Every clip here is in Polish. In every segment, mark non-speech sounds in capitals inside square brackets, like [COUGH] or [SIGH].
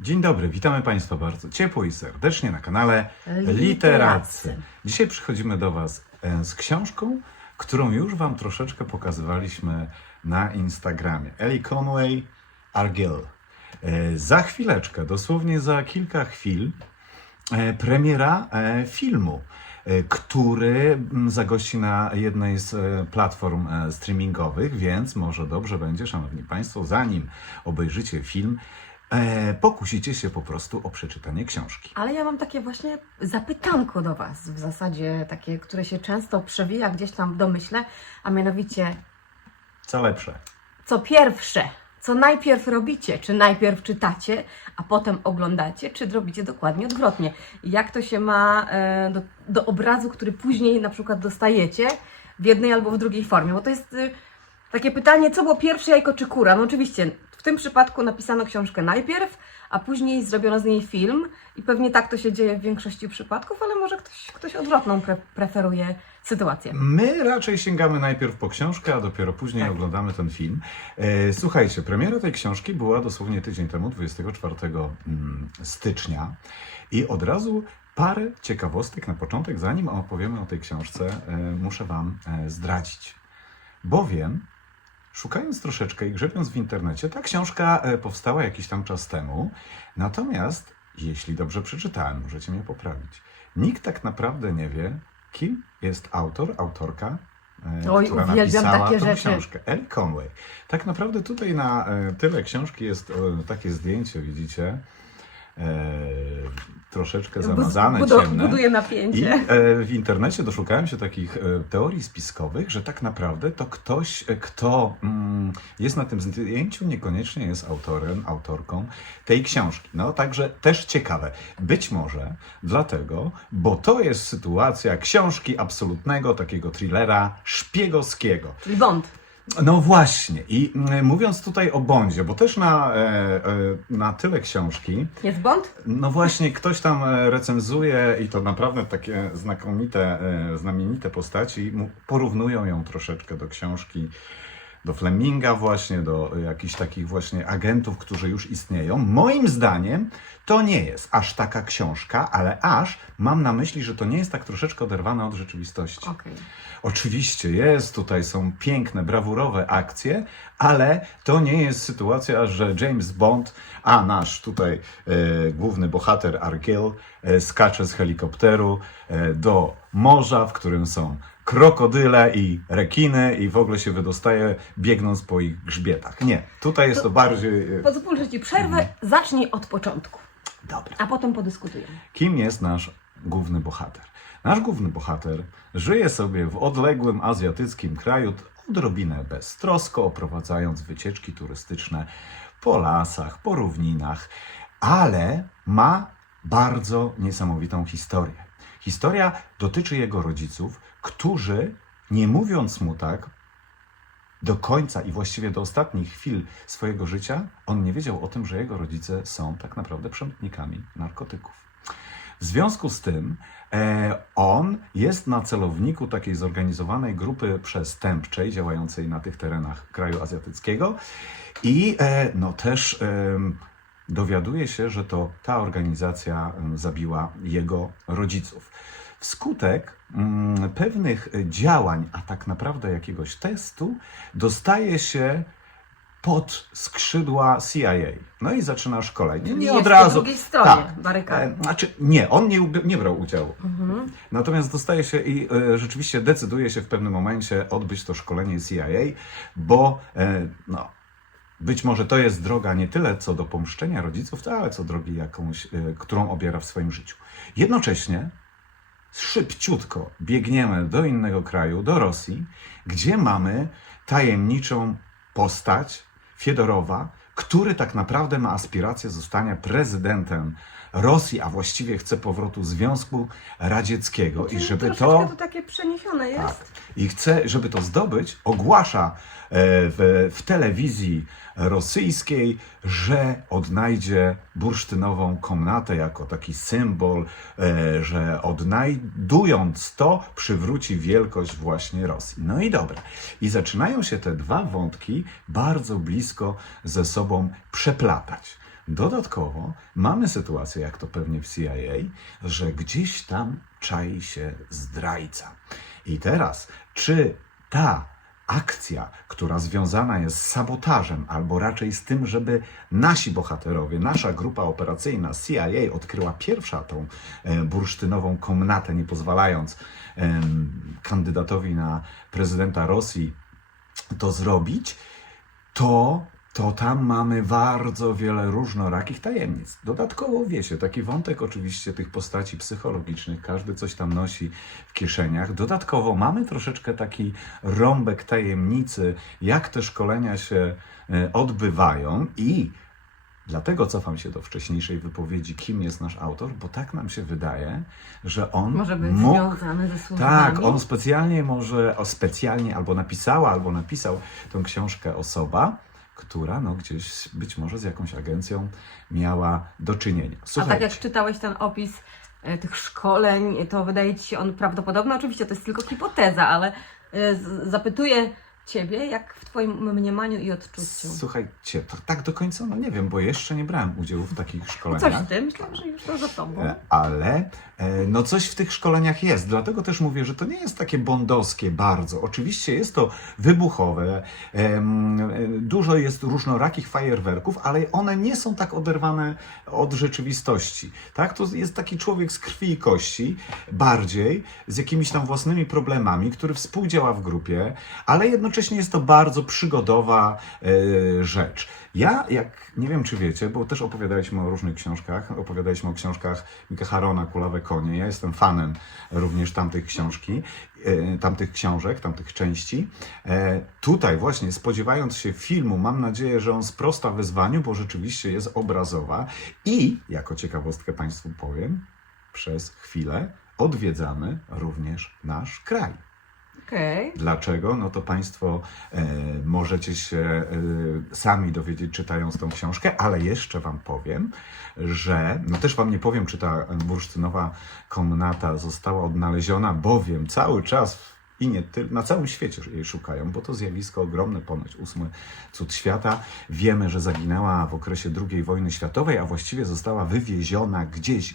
Dzień dobry, witamy Państwa bardzo ciepło i serdecznie na kanale Literacy. Dzisiaj przychodzimy do Was e, z książką, którą już Wam troszeczkę pokazywaliśmy na Instagramie. Ellie Conway Argill. E, Za chwileczkę, dosłownie za kilka chwil, e, premiera filmu, który mm, zagości na jednej z platform streamingowych, więc może dobrze będzie, Szanowni Państwo, zanim obejrzycie film, e, pokusicie się po prostu o przeczytanie książki. Ale ja mam takie właśnie zapytanko do Was, w zasadzie takie, które się często przewija gdzieś tam w domyśle, a mianowicie, Co lepsze? co pierwsze, co najpierw robicie, czy najpierw czytacie, a potem oglądacie, czy robicie dokładnie odwrotnie. Jak to się ma e, do, do obrazu, który później na przykład dostajecie w jednej albo w drugiej formie? Bo to jest y, takie pytanie, co było pierwsze, jajko czy kura? No oczywiście, w tym przypadku napisano książkę najpierw, a później zrobiono z niej film i pewnie tak to się dzieje w większości przypadków, ale może ktoś, ktoś odwrotną pre preferuje sytuację. My raczej sięgamy najpierw po książkę, a dopiero później Tak. oglądamy ten film. E, Słuchajcie, premiera tej książki była dosłownie tydzień temu, 24 mm, stycznia. I od razu parę ciekawostek na początek, zanim opowiemy o tej książce, e, muszę Wam e, zdradzić. Bowiem, szukając troszeczkę i grzebiąc w internecie, ta książka e, powstała jakiś tam czas temu. Natomiast, jeśli dobrze przeczytałem, możecie mnie poprawić, nikt tak naprawdę nie wie, kim jest autor, autorka, e, Oj, która uwielbiam napisała takie tą rzeczy. książkę. Ellie Conway. Tak naprawdę tutaj na e, tyle książki jest takie zdjęcie, widzicie, troszeczkę zamazane, Budu- ciemne. Buduje I napięcie. e, w internecie doszukałem się takich e, teorii spiskowych, że tak naprawdę to ktoś, e, kto mm, jest na tym zdjęciu, niekoniecznie jest autorem, autorką tej książki. No także też ciekawe. Być może dlatego, bo to jest sytuacja książki absolutnego takiego thrillera szpiegowskiego. Czyli Bond. No właśnie. I mm, mówiąc tutaj o Bondzie, bo też na, e, e, na tyle książki, Jest Bond? no właśnie, ktoś tam e, recenzuje i to naprawdę takie znakomite, e, znamienite postaci porównują ją troszeczkę do książki, do Fleminga właśnie, do jakichś takich właśnie agentów, którzy już istnieją. Moim zdaniem to nie jest aż taka książka, ale aż mam na myśli, że to nie jest tak troszeczkę oderwane od rzeczywistości. Okej. Oczywiście jest, tutaj są piękne, brawurowe akcje, ale to nie jest sytuacja, że James Bond, a nasz tutaj e, główny bohater Argyll e, skacze z helikopteru e, do morza, w którym są krokodyle i rekiny i w ogóle się wydostaje biegnąc po ich grzbietach. Nie, tutaj jest to bardziej... e, Pozwól, Ci przerwę. Zacznij od początku, Dobra. a potem podyskutujemy. Kim jest nasz główny bohater? Nasz główny bohater żyje sobie w odległym azjatyckim kraju, odrobinę beztrosko, oprowadzając wycieczki turystyczne po lasach, po równinach, ale ma bardzo niesamowitą historię. Historia dotyczy jego rodziców, którzy, nie mówiąc mu tak, do końca i właściwie do ostatnich chwil swojego życia, on nie wiedział o tym, że jego rodzice są tak naprawdę przemytnikami narkotyków. W związku z tym e, on jest na celowniku takiej zorganizowanej grupy przestępczej działającej na tych terenach kraju azjatyckiego i e, no też em, dowiaduje się, że to ta organizacja zabiła jego rodziców. Wskutek mm, pewnych działań, a tak naprawdę jakiegoś testu, dostaje się pod skrzydła CIA. No i zaczyna szkolenie. Nie jest od po razu. drugiej stronie barykady. E, Znaczy, nie, on nie, nie brał udziału. Mhm. Natomiast dostaje się i e, rzeczywiście decyduje się w pewnym momencie odbyć to szkolenie CIA, bo e, no, być może to jest droga nie tyle co do pomszczenia rodziców, ale co drogi jakąś, e, którą obiera w swoim życiu. Jednocześnie szybciutko biegniemy do innego kraju, do Rosji, gdzie mamy tajemniczą postać Fiedorowa, który tak naprawdę ma aspirację zostania prezydentem Rosji, a właściwie chce powrotu Związku Radzieckiego i Czyli żeby troszeczkę to to takie przeniesione jest. tak. I chce, żeby to zdobyć, ogłasza e, w, w telewizji rosyjskiej, że odnajdzie bursztynową komnatę jako taki symbol, e, że odnajdując to, przywróci wielkość właśnie Rosji. No i dobra. I zaczynają się te dwa wątki bardzo blisko ze sobą przeplatać. Dodatkowo mamy sytuację, jak to pewnie w CIA, że gdzieś tam czai się zdrajca. I teraz, czy ta akcja, która związana jest z sabotażem, albo raczej z tym, żeby nasi bohaterowie, nasza grupa operacyjna CIA odkryła pierwsza tą e, bursztynową komnatę, nie pozwalając kandydatowi na prezydenta Rosji to zrobić, to, to tam mamy bardzo wiele różnorakich tajemnic. Dodatkowo wiecie, taki wątek oczywiście tych postaci psychologicznych, każdy coś tam nosi w kieszeniach. Dodatkowo mamy troszeczkę taki rąbek tajemnicy, jak te szkolenia się e, odbywają i Dlatego cofam się do wcześniejszej wypowiedzi, kim jest nasz autor, bo tak nam się wydaje, że on Może być mógł związany ze służbami. tak, on specjalnie może, o specjalnie albo napisała, albo napisał tą książkę osoba, która no gdzieś być może z jakąś agencją miała do czynienia. A Słuchajcie, tak jak czytałeś ten opis e, tych szkoleń, to wydaje Ci się on prawdopodobny. Oczywiście to jest tylko hipoteza, ale e, zapytuję Ciebie, jak w Twoim mniemaniu i odczuciu. słuchajcie, to, tak do końca, no nie wiem, bo jeszcze nie brałem udziału w takich Coś szkoleniach. w tym, myślałam, że już to za Tobą. E, Ale e, no coś w tych szkoleniach jest, dlatego też mówię, że to nie jest takie bondowskie bardzo. Oczywiście jest to wybuchowe, em, e, dużo jest różnorakich fajerwerków, ale one nie są tak oderwane od rzeczywistości. Tak? To jest taki człowiek z krwi i kości, bardziej z jakimiś tam własnymi problemami, który współdziała w grupie, ale jednocześnie jest to bardzo przygodowa e, rzecz. Ja, jak nie wiem, czy wiecie, bo też opowiadaliśmy o różnych książkach, opowiadaliśmy o książkach Mika Harona, Kulawe Konie. Ja jestem fanem również tamtych książki, e, tamtych książek, tamtych części. E, tutaj właśnie, spodziewając się filmu, mam nadzieję, że on sprosta wyzwaniu, bo rzeczywiście jest obrazowa i, jako ciekawostkę Państwu powiem, przez chwilę odwiedzamy również nasz kraj. Okej. Dlaczego? No to Państwo e, możecie się e, sami dowiedzieć, czytając tą książkę, ale jeszcze Wam powiem, że, no też Wam nie powiem, czy ta bursztynowa komnata została odnaleziona, bowiem cały czas i nie tylko, na całym świecie jej szukają, bo to zjawisko ogromne, ponoć ósmy cud świata. Wiemy, że zaginęła w okresie II wojny światowej, a właściwie została wywieziona gdzieś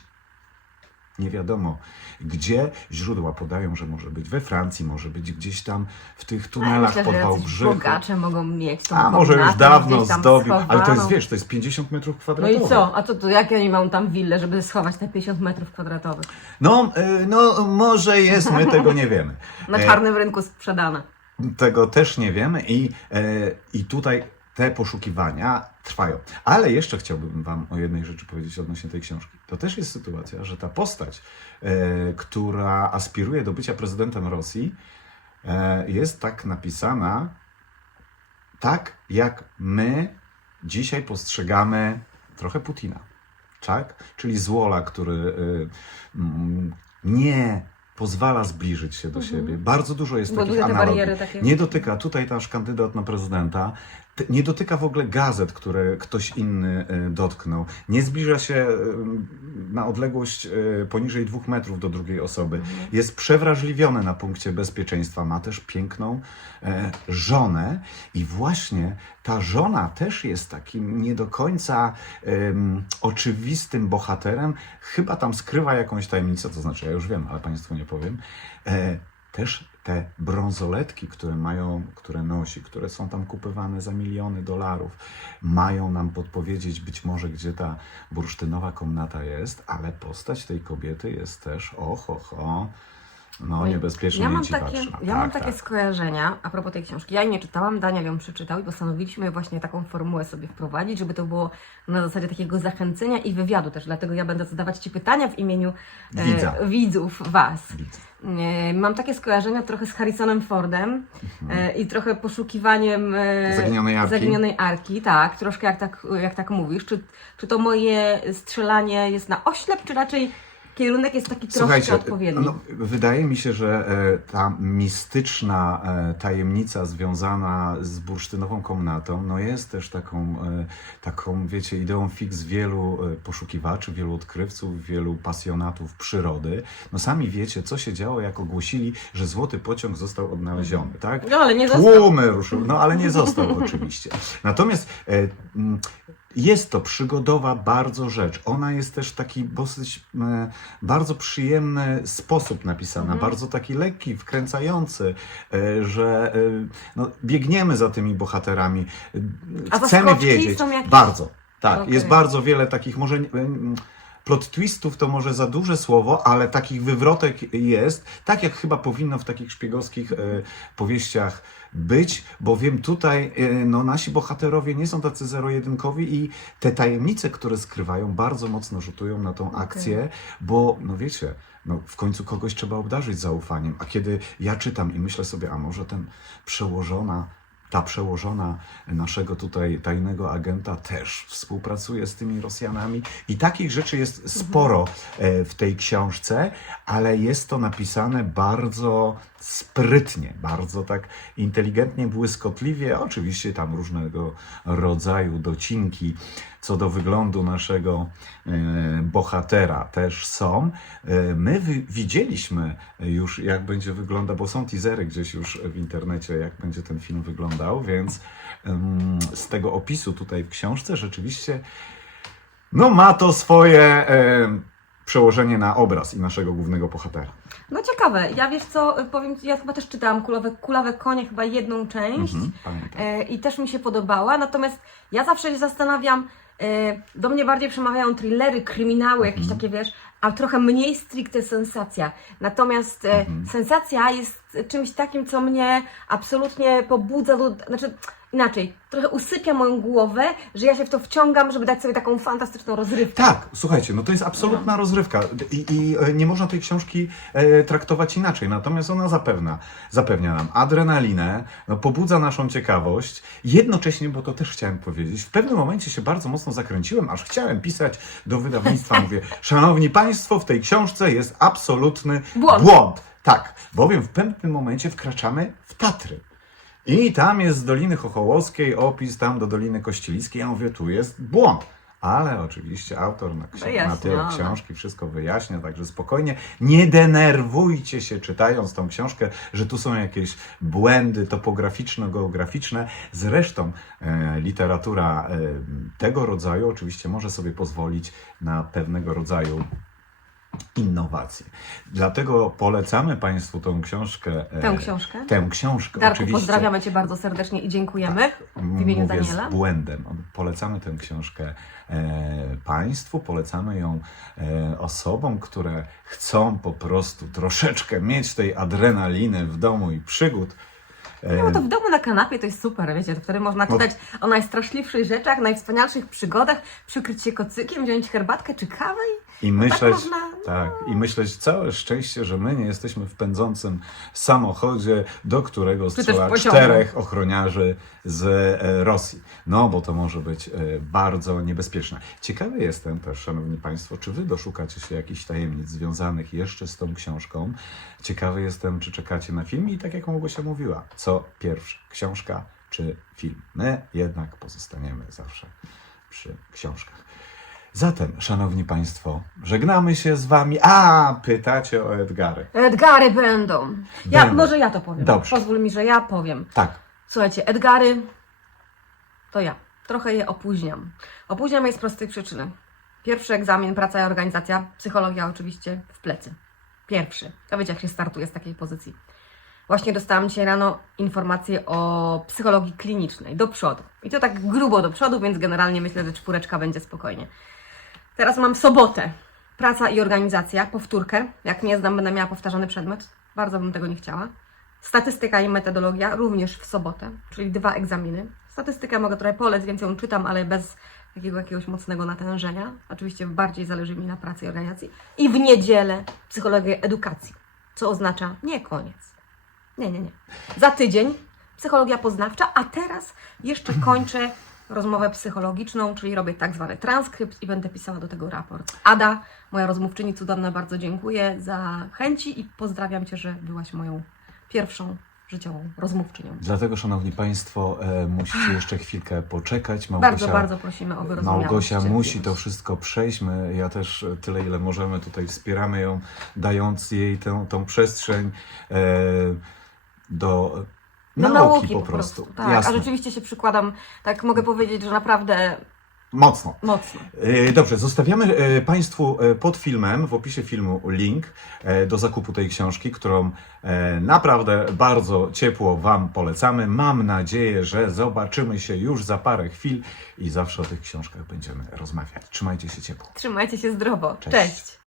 nie wiadomo gdzie. Źródła podają, że może być we Francji, może być gdzieś tam w tych tunelach Myślę, pod Wałbrzychem. bogacze mogą mieć tą A może już dawno zdobił, ale to jest, wiesz, to jest 50 metrów No kwadratowych. i co? A co to, jak oni mają tam willę, żeby schować te 50 metrów kwadratowych? No, y, no, może jest, my tego nie wiemy. [LAUGHS] Na E, czarnym rynku sprzedane. Tego też nie wiemy i, e, i tutaj te poszukiwania trwają. Ale jeszcze chciałbym Wam o jednej rzeczy powiedzieć odnośnie tej książki. To też jest sytuacja, że ta postać, e, która aspiruje do bycia prezydentem Rosji, e, jest tak napisana, tak jak my dzisiaj postrzegamy trochę Putina. Tak? Czyli złola, który y, mm, nie pozwala zbliżyć się do siebie. Bardzo dużo jest Buduje takich analogii. takie. Nie dotyka, tutaj nasz kandydat na prezydenta, nie dotyka w ogóle gazet, które ktoś inny y, dotknął. Nie zbliża się y, na odległość y, poniżej dwóch metrów do drugiej osoby. Jest przewrażliwiony na punkcie bezpieczeństwa. Ma też piękną e, żonę i właśnie ta żona też jest takim nie do końca oczywistym bohaterem. Chyba tam skrywa jakąś tajemnicę, to znaczy ja już wiem, ale Państwu nie powiem. Też te brązoletki, które mają, które nosi, które są tam kupywane za miliony dolarów, mają nam podpowiedzieć być może, gdzie ta bursztynowa komnata jest, ale postać tej kobiety jest też, oho, ho, no niebezpiecznie Ja mam ci takie, ja mam Tak, takie tak. skojarzenia a propos tej książki. Ja jej nie czytałam, Daniel ją przeczytał i postanowiliśmy właśnie taką formułę sobie wprowadzić, żeby to było na zasadzie takiego zachęcenia i wywiadu też. Dlatego ja będę zadawać Ci pytania w imieniu e, widzów, Was. E, Mam takie skojarzenia trochę z Harrisonem Fordem e, i trochę poszukiwaniem e, Zaginionej arki? Zaginionej arki, tak, troszkę jak tak, jak tak mówisz. Czy, czy to moje strzelanie jest na oślep, czy raczej kierunek jest taki troszkę Słuchajcie, odpowiedni? no, wydaje mi się, że e, ta mistyczna e, tajemnica związana z bursztynową komnatą, no jest też taką, e, taką, wiecie, ideą fix wielu poszukiwaczy, wielu odkrywców, wielu pasjonatów przyrody. No sami wiecie, co się działo, jak ogłosili, że złoty pociąg został odnaleziony, tak? No ale nie został. Tłumy ruszyły, no ale nie został oczywiście. Natomiast Jest to przygodowa bardzo rzecz. Ona jest też w taki dosyć e, bardzo przyjemny sposób napisana, Mhm. bardzo taki lekki, wkręcający, e, że e, no, biegniemy za tymi bohaterami. A Chcemy wiedzieć. są jakieś? Bardzo. Tak, Okej. jest bardzo wiele takich, może plot twistów to może za duże słowo, ale takich wywrotek jest, tak jak chyba powinno w takich szpiegowskich e, powieściach być, bowiem tutaj e, no, nasi bohaterowie nie są tacy zero-jedynkowi i te tajemnice, które skrywają, bardzo mocno rzutują na tą akcję, bo no wiecie, no, w końcu kogoś trzeba obdarzyć zaufaniem, a kiedy ja czytam i myślę sobie, a może ten przełożona ta przełożona naszego tutaj tajnego agenta też współpracuje z tymi Rosjanami. I takich rzeczy jest sporo e, w tej książce, ale jest to napisane bardzo sprytnie, bardzo tak inteligentnie, błyskotliwie. Oczywiście tam różnego rodzaju docinki co do wyglądu naszego e, bohatera też są. E, my widzieliśmy już, jak będzie wyglądał, bo są teasery gdzieś już w internecie, jak będzie ten film wyglądał, więc z tego opisu tutaj w książce rzeczywiście no ma to swoje przełożenie na obraz i naszego głównego bohatera. No ciekawe, ja wiesz co, powiem Ci, ja chyba też czytałam Kulawe, Kulawe Konie, chyba jedną część Mhm, pamiętam. e, i też mi się podobała, natomiast ja zawsze się zastanawiam, e, do mnie bardziej przemawiają thrillery, kryminały, jakieś Mhm. takie wiesz, a trochę mniej stricte sensacja. Natomiast e, Mhm. sensacja jest czymś takim, co mnie absolutnie pobudza, do, znaczy inaczej, trochę usypia moją głowę, że ja się w to wciągam, żeby dać sobie taką fantastyczną rozrywkę. Tak, słuchajcie, no to jest absolutna rozrywka i, i e, nie można tej książki e, traktować inaczej. Natomiast ona zapewnia, zapewnia nam adrenalinę, no, pobudza naszą ciekawość. Jednocześnie, bo to też chciałem powiedzieć, w pewnym momencie się bardzo mocno zakręciłem, aż chciałem pisać do wydawnictwa. Mówię, [LAUGHS] szanowni państwo, w tej książce jest absolutny Błąd. błąd. Tak, bowiem w pewnym momencie wkraczamy w Tatry. I tam jest z Doliny Chochołowskiej opis tam do Doliny Kościeliskiej. Ja mówię, tu jest błąd. Ale oczywiście autor na, ksi- na Wyjaśnia, tyle no. książki wszystko wyjaśnia, także spokojnie. Nie denerwujcie się czytając tą książkę, że tu są jakieś błędy topograficzno-geograficzne. Zresztą e, literatura e, tego rodzaju oczywiście może sobie pozwolić na pewnego rodzaju innowacje. Dlatego polecamy Państwu tą książkę. e, Tę książkę? Tę książkę, Darku, oczywiście. pozdrawiamy Cię bardzo serdecznie i dziękujemy w imieniu Mówię Daniela. z błędem. Polecamy tę książkę e, Państwu, polecamy ją e, osobom, które chcą po prostu troszeczkę mieć tej adrenaliny w domu i przygód. E, No to w domu na kanapie to jest super, wiecie, wtedy można No. czytać o najstraszliwszych rzeczach, najwspanialszych przygodach, przykryć się kocykiem, wziąć herbatkę czy kawę i I myśleć, można- tak, i myśleć całe szczęście, że my nie jesteśmy w pędzącym samochodzie, do którego strzela czterech ochroniarzy z e, Rosji. No, bo to może być e, bardzo niebezpieczne. Ciekawy jestem też, Szanowni Państwo, czy Wy doszukacie się jakichś tajemnic związanych jeszcze z tą książką. Ciekawy jestem, czy czekacie na film i tak jak Małgosia mówiła, co pierwsze, książka czy film. My jednak pozostaniemy zawsze przy książkach. Zatem, Szanowni Państwo, żegnamy się z Wami. A, pytacie o Edgary. Edgary będą. Ja, Będą. może ja to powiem. Dobrze. Pozwól mi, że ja powiem. Tak, Słuchajcie, Edgary to ja. Trochę je opóźniam. Opóźniam je z prostej przyczyny. Pierwszy egzamin, praca i organizacja, psychologia oczywiście w plecy. Pierwszy. To wiecie, jak się startuje z takiej pozycji. Właśnie dostałam dzisiaj rano informację o psychologii klinicznej, do przodu. I to tak grubo do przodu, więc generalnie myślę, że czwóreczka będzie spokojnie. Teraz mam sobotę. Praca i organizacja, powtórkę. Jak nie znam, będę miała powtarzany przedmiot. Bardzo bym tego nie chciała. Statystyka i metodologia również w sobotę, czyli dwa egzaminy. Statystykę mogę trochę polec, więc ją czytam, ale bez takiego jakiegoś mocnego natężenia. Oczywiście bardziej zależy mi na pracy i organizacji. I w niedzielę psychologię edukacji, co oznacza nie koniec. Nie, nie, nie. Za tydzień psychologia poznawcza, a teraz jeszcze kończę rozmowę psychologiczną, czyli robię tak zwany transkrypt i będę pisała do tego raport. Ada, moja rozmówczyni cudowna, bardzo dziękuję za chęci i pozdrawiam Cię, że byłaś moją pierwszą życiową rozmówczynią. dlatego, Szanowni Państwo, e, musicie jeszcze chwilkę poczekać. Małgosia, Bardzo, bardzo prosimy o wyrozumiałość. Małgosia musi to wszystko przejść. My, ja też tyle, ile możemy tutaj wspieramy ją, dając jej tę, tą przestrzeń e, do Do nauki, po prostu. Tak, Jasne. a rzeczywiście się przykładam, tak mogę powiedzieć, że naprawdę Mocno. Mocno. E, Dobrze, zostawiamy e, Państwu e, pod filmem, w opisie filmu link do zakupu tej książki, którą naprawdę bardzo ciepło Wam polecamy. Mam nadzieję, że zobaczymy się już za parę chwil i zawsze o tych książkach będziemy rozmawiać. Trzymajcie się ciepło. Trzymajcie się zdrowo. Cześć. Cześć.